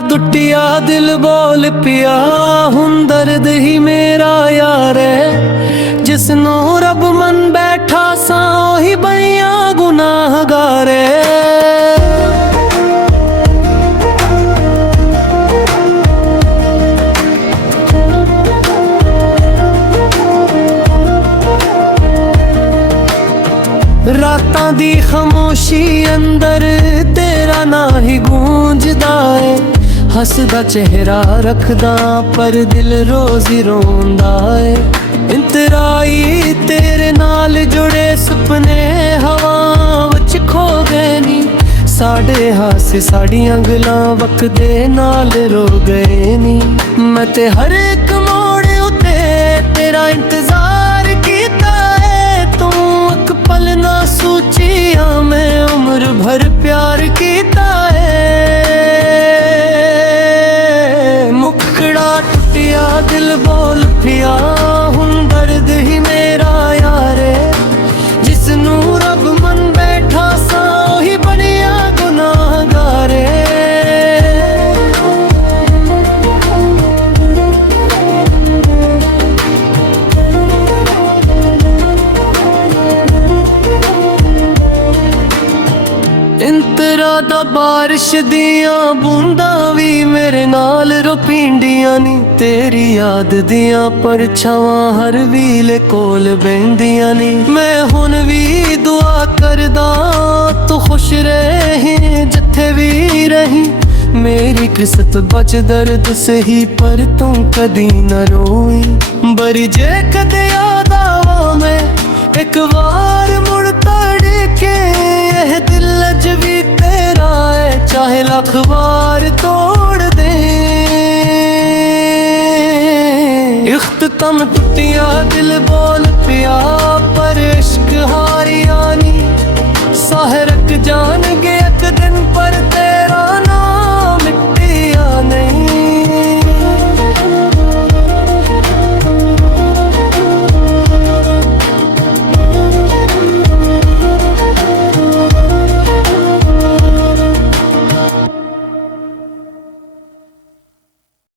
दुटिया दिल बोल पिया हुन दर्द ही मेरा यार है। जिसनों रब मन बैठा सा ही बनिया गुनाहगार रातां दी खामोशी अंदर तेरा ना ही गूंजदा है। हसदा चेहरा रखदा पर दिल रोज ही रोंदा है। इंतराई तेरे नाल जुड़े सुपने हवा विच खो गए नी। साडे हासे साड़ियां गल्लां वक्ते नाल रो गए नी। मैं ते हर एक मोड़ उते तेरा इंतजार कीता है। तू एक पल ना सोचिया मैं उम्र भर प्यार कीता है। मुखड़ा टुटिया दिल बोल पिया हुन दर्द ही मेरा यार है। जिसनू रब मन बैठा सा ही बनिया गुनाहगार इंतरा दा बारिश दियां बूंदा भी मेरे नाल रोपींदियां नी। तेरी याद दियां परछावां हर वीले कोल बहंदियां नी। मैं हुन भी दुआ करदा तू खुश रही जिथे भी रही। मेरी किस्मत बच दर्द से ही पर तू कदी न रोई। बरी जे कदे याद आवा मैं एक बार मुड़ तड़के यह दिल अज भी तेरा है। चाहे लाख बार तोड़ दे इख्तिताम टुटिया दिल बोल पिया पर इश्क हारिया नी।